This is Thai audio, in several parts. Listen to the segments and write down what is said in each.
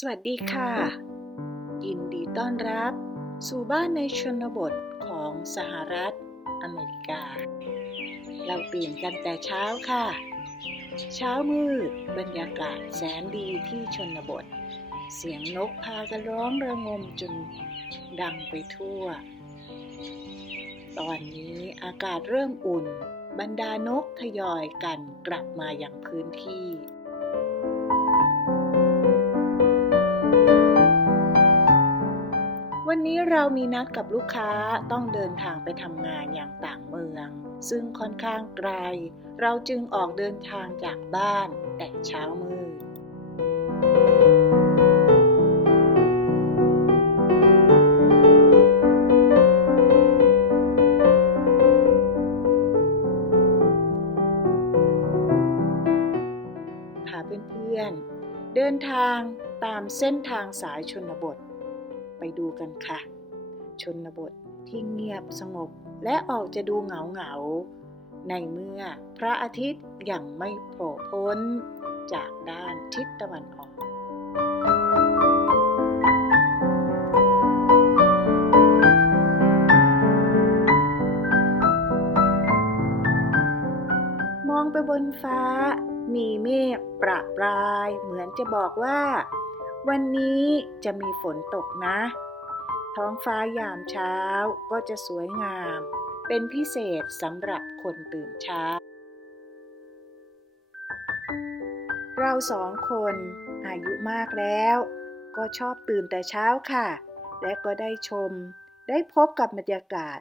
สวัสดีค่ะ ยินดีต้อนรับ สู่บ้านในชนบทของสหรัฐอเมริกา เราตื่นกันแต่เช้าค่ะ เช้ามืดบรรยากาศแสนดีที่ชนบท เสียงนกพากันร้องระงมจนดังไปทั่ว ตอนนี้อากาศเริ่มอุ่น บรรดานกทยอยกันกลับมาอย่างพื้นที่ วันนี้เรามีนัดกับลูกค้าต้องเดินทางไปทำงานอย่างต่างเมือง ซึ่งค่อนข้างไกล เราจึงออกเดินทางจากบ้านแต่เช้ามืดพาเพื่อนๆเดินทางตามเส้นทางสายชนบท ไปดูกันค่ะ ชนบทที่เงียบสงบและออกจะดูเหงาเหงา ในเมื่อพระอาทิตย์ยังไม่โผล่พ้น จากด้านทิศตะวันออก มองไปบนฟ้ามีเมฆประปรายเหมือนจะบอกว่า วันนี้จะมีฝนตกนะ ท้องฟ้ายามเช้าก็จะสวยงาม เป็นพิเศษสำหรับคนตื่นเช้า เราสองคนอายุมากแล้ว ก็ชอบตื่นแต่เช้าค่ะ และก็ได้ชม ได้พบกับบรรยากาศ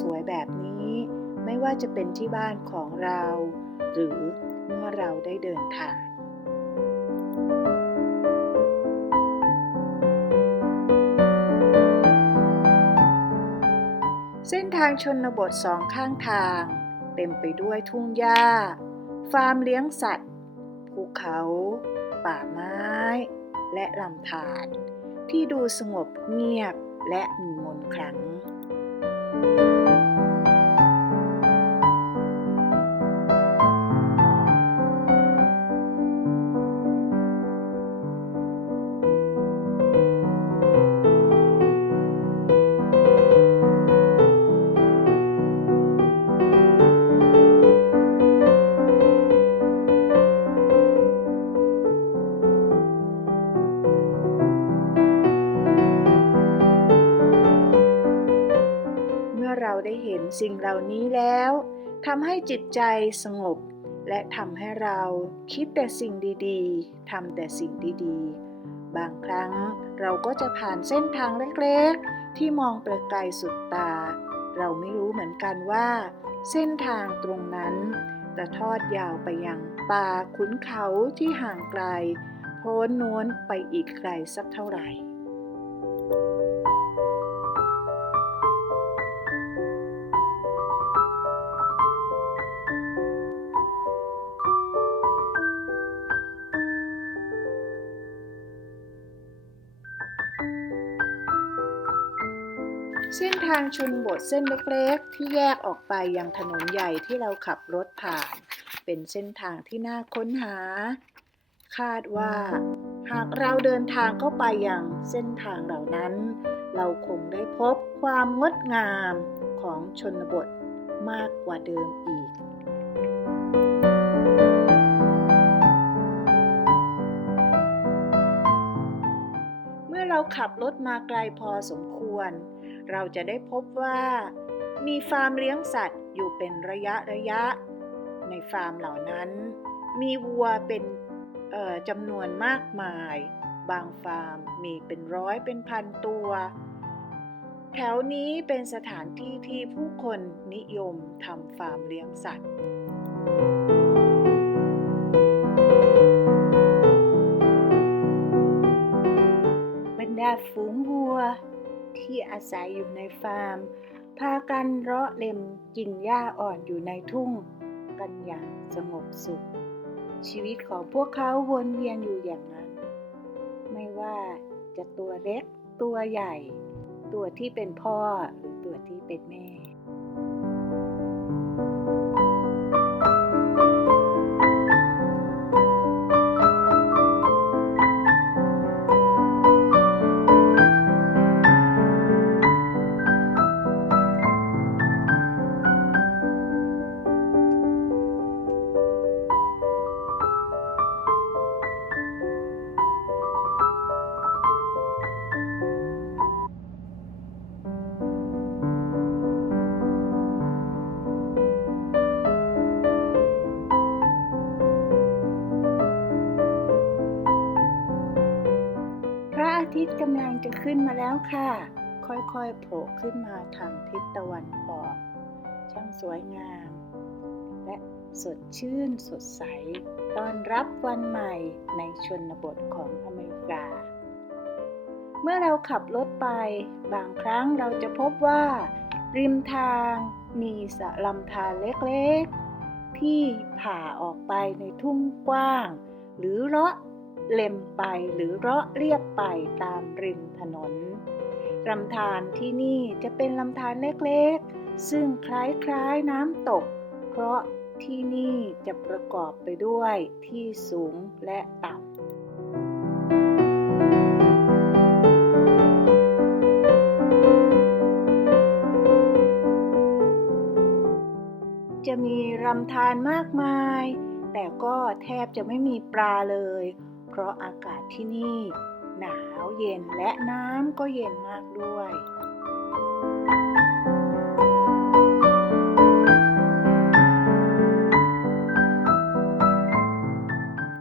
สวยๆแบบนี้ ไม่ว่าจะเป็นที่บ้านของเรา หรือเมื่อเราได้เดินทาง เส้นทางชนบทสองข้างทาง เต็มไปด้วยทุ่งหญ้า ฟาร์มเลี้ยงสัตว์ ภูเขา ป่าไม้ และลำธารที่ดูสงบเงียบและมีมนต์ขลังเมื่ ได้เห็นสิ่งเหล่านี้แล้วทำให้จิตใจสงบ และทำให้เราคิดแต่สิ่งดีๆทำแต่สิ่งดีๆ บางครั้งเราก็จะผ่านเส้นทางเล็กๆ ที่มองไปไกลสุดตา เราไม่รู้เหมือนกันว่า เส้นทางตรงนั้นจะทอดยาวไปยังป่าขุนเขาที่ห่างไกล โพ้นโน้นไปอีกไกลสักเท่าไหร่ เส้นทางชนบทเส้นเล็กๆ ที่แยกออกไปยังถนนใหญ่ที่เราขับรถผ่าน เป็นเส้นทางที่น่าค้นหา คาดว่า หากเราเดินทางเข้าไปยังเส้นทางเหล่านั้น เราคงได้พบความงดงามของชนบทมากกว่าเดิมอีกเมื่อเราขับรถมาไกลพอสมควร เราจะได้พบว่า มีฟาร์มเลี้ยงสัตว์อยู่เป็นระยะระยะ ในฟาร์มเหล่านั้น มีวัวเป็นจำนวนมากมาย บางฟาร์มมีเป็นร้อยเป็นพันตัว แถวนี้เป็นสถานที่ที่ผู้คนนิยมทำฟาร์มเลี้ยงสัตว์บรรดาฝูงวัว ที่อาศัยอยู่ในฟาร์ม พากันเราะเล็มกินหญ้าอ่อนอยู่ในทุ่ง กันอย่างสงบสุข ชีวิตของพวกเขาวนเวียนอยู่อย่างนั้น ไม่ว่าจะตัวเล็กตัวใหญ่ ตัวที่เป็นพ่อหรือตัวที่เป็นแม่ ทิตย์กำลังจะขึ้นมาแล้วค่ะ ค่อยๆโผล่ขึ้นมาทางทิศตะวันออก ช่างสวยงาม และสดชื่นสดใส ต้อนรับวันใหม่ในชนบทของอเมริกา เมื่อเราขับรถไป บางครั้งเราจะพบว่า ริมทางมีสระลำธารเล็กๆ ที่ผ่าออกไปในทุ่งกว้าง หรือเลาะ เล็มไปหรือเลาะเรียบไปตามริมถนนลำธารที่นี่จะเป็นลำธารเล็กๆ ซึ่งคล้ายๆน้ำตก เพราะที่นี่จะประกอบไปด้วยที่สูงและต่ำจะมีลำธารมากมาย แต่ก็แทบจะไม่มีปลาเลย เพราะอากาศที่นี่ หนาวเย็นและน้ำก็เย็นมากด้วย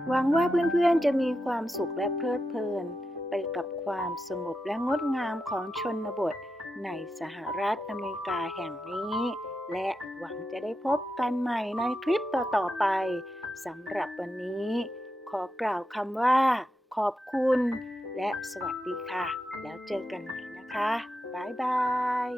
หวังว่าเพื่อนๆจะมีความสุขและเพลิดเพลิน ไปกับความสงบและงดงามของชนบทในสหรัฐอเมริกาแห่งนี้ และหวังจะได้พบกันใหม่ในคลิปต่อๆไปสำหรับวันนี้ ขอกล่าวคำว่า ขอบคุณ และสวัสดีค่ะ แล้วเจอกันใหม่นะคะ บ๊ายบาย